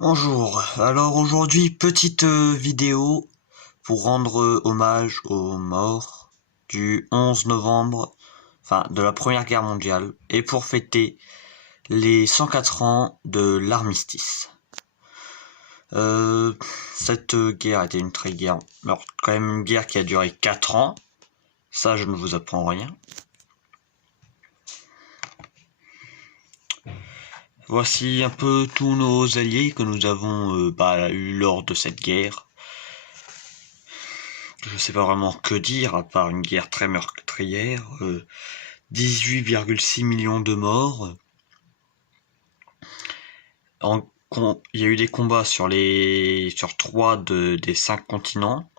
Bonjour, alors aujourd'hui petite vidéo pour rendre hommage aux morts du 11 novembre, enfin de la Première Guerre mondiale, et pour fêter les 104 ans de l'armistice. Cette guerre était une très guerre, alors quand même une guerre qui a duré 4 ans, ça je ne vous apprends rien. Voici un peu tous nos alliés que nous avons eu lors de cette guerre. Je sais pas vraiment que dire, à part une guerre très meurtrière, 18,6 millions de morts. Il y a eu des combats sur 3 des 5 continents,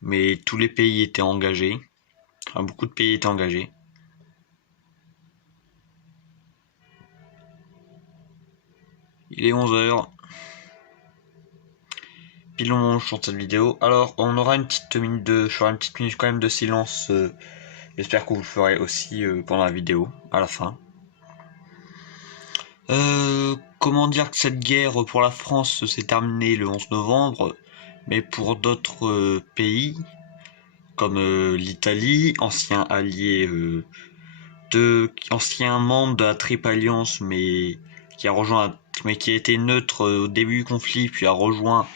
mais tous les pays étaient engagés. Enfin, beaucoup de pays étaient engagés. Il est 11 h. Pile au moment où je tourne cette vidéo. Alors, on aura je ferai une petite minute quand même de silence. J'espère que vous le ferez aussi pendant la vidéo, à la fin. Comment dire que cette guerre pour la France s'est terminée le 11 novembre, mais pour d'autres pays, comme l'Italie, ancien allié ancien membre de la Triple Alliance, mais qui a été neutre au début du conflit, puis a rejoint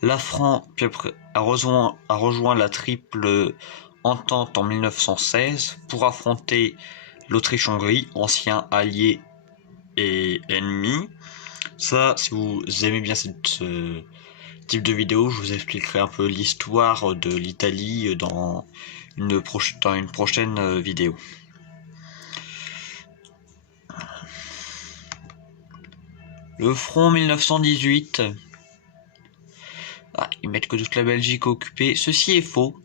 la France, puis après a rejoint la Triple Entente en 1916 pour affronter l'Autriche-Hongrie, ancien allié et ennemi. Ça, si vous aimez bien ce type de vidéo, je vous expliquerai un peu l'histoire de l'Italie dans une prochaine vidéo. Le front 1918. Ils mettent que toute la Belgique occupée. Ceci est faux.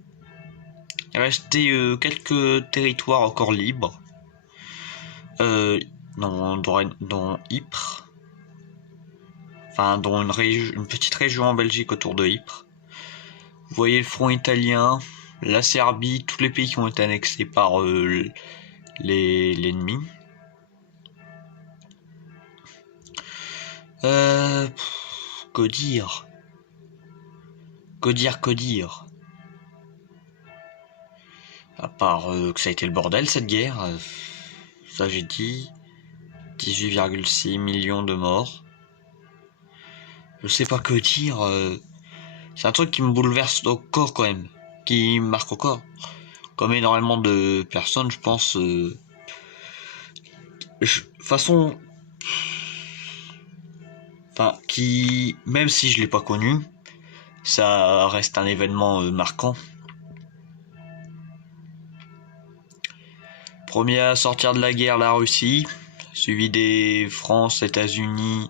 Il restait quelques territoires encore libres. Dans Ypres. Enfin, dans une petite région en Belgique autour de Ypres. Vous voyez le front italien, la Serbie, tous les pays qui ont été annexés par l'ennemi. Que dire à part que ça a été le bordel cette guerre. Ça j'ai dit. 18,6 millions de morts. Je sais pas que dire. C'est un truc qui me bouleverse au corps quand même. Qui me marque au corps. Comme énormément de personnes, je pense. Façon. Enfin, qui. Même si je l'ai pas connu, ça reste un événement marquant. Premier à sortir de la guerre, la Russie, suivi des France, États-Unis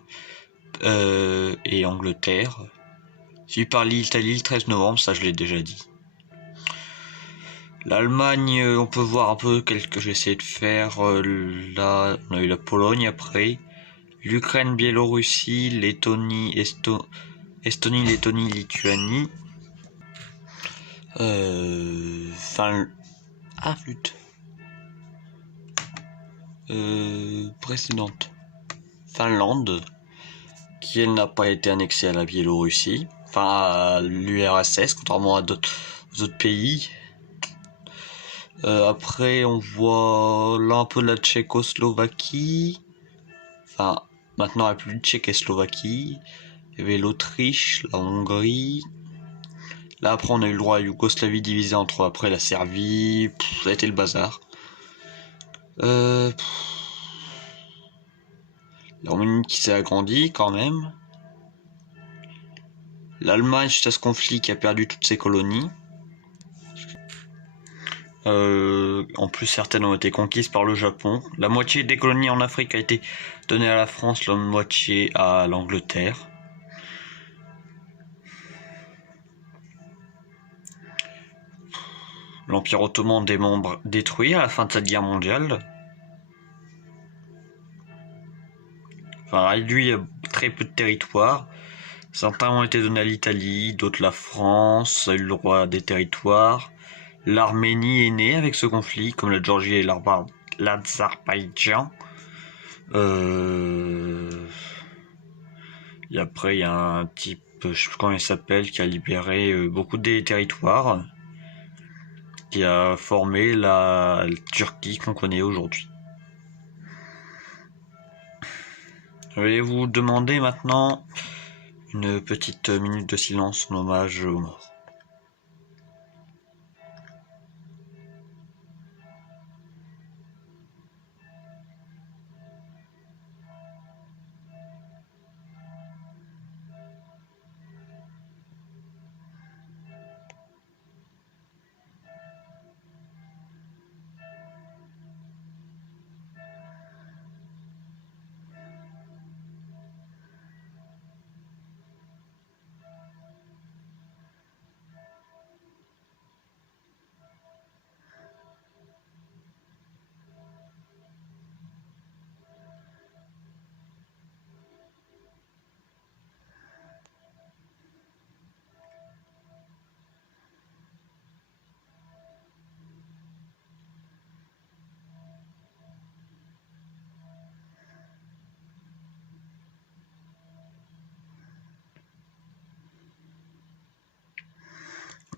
et Angleterre, suivi par l'Italie le 13 novembre, ça je l'ai déjà dit. L'Allemagne, on peut voir un peu quelques j'ai essayé de faire. Là, on a eu la Pologne après, l'Ukraine, Biélorussie, Lettonie, Estonie, Lettonie, Lituanie. Flûte. Précédente. Finlande, qui elle n'a pas été annexée à la Biélorussie, enfin à l'URSS, contrairement à d'autres pays. Après on voit là un peu de la Tchécoslovaquie, enfin maintenant il n'y a plus de Tchécoslovaquie, il y avait l'Autriche, la Hongrie. Là après on a eu le droit à Yougoslavie divisée entre après la Serbie, ça a été le bazar. La Roumanie qui s'est agrandie quand même. L'Allemagne suite à ce conflit qui a perdu toutes ses colonies. En plus certaines ont été conquises par le Japon. La moitié des colonies en Afrique a été donnée à la France, la moitié à l'Angleterre. L'Empire ottoman détruit à la fin de cette guerre mondiale. Enfin réduit à très peu de territoires. Certains ont été donnés à l'Italie, d'autres la France a eu le droit à des territoires. L'Arménie est née avec ce conflit, comme la Géorgie et l'Azerbaïdjan. Et après, il y a un type, je sais plus comment il s'appelle, qui a libéré beaucoup des territoires, qui a formé la Turquie qu'on connaît aujourd'hui. Je vais vous demander maintenant une petite minute de silence en hommage aux morts.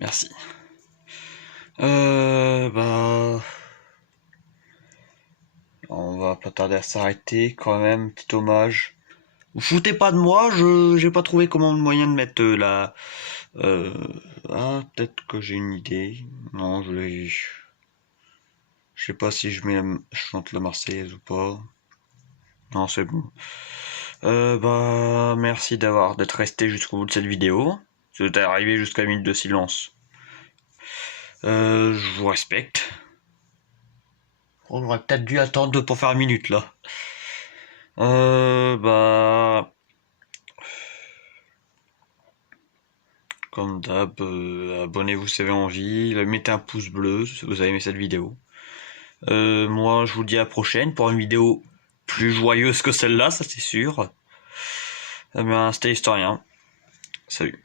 Merci. On va pas tarder à s'arrêter quand même, petit hommage. Vous foutez pas de moi, j'ai pas trouvé comment moyen de mettre la. Peut-être que j'ai une idée. Non, je sais pas si je chante la Marseillaise ou pas. Non, c'est bon. Merci d'être resté jusqu'au bout de cette vidéo. Si vous êtes arrivé jusqu'à la minute de silence. Je vous respecte. On aurait peut-être dû attendre pour faire une minute là. Comme d'hab, abonnez-vous si vous avez envie, mettez un pouce bleu si vous avez aimé cette vidéo. Moi je vous dis à la prochaine pour une vidéo plus joyeuse que celle-là, ça c'est sûr. C'était Historien. Salut.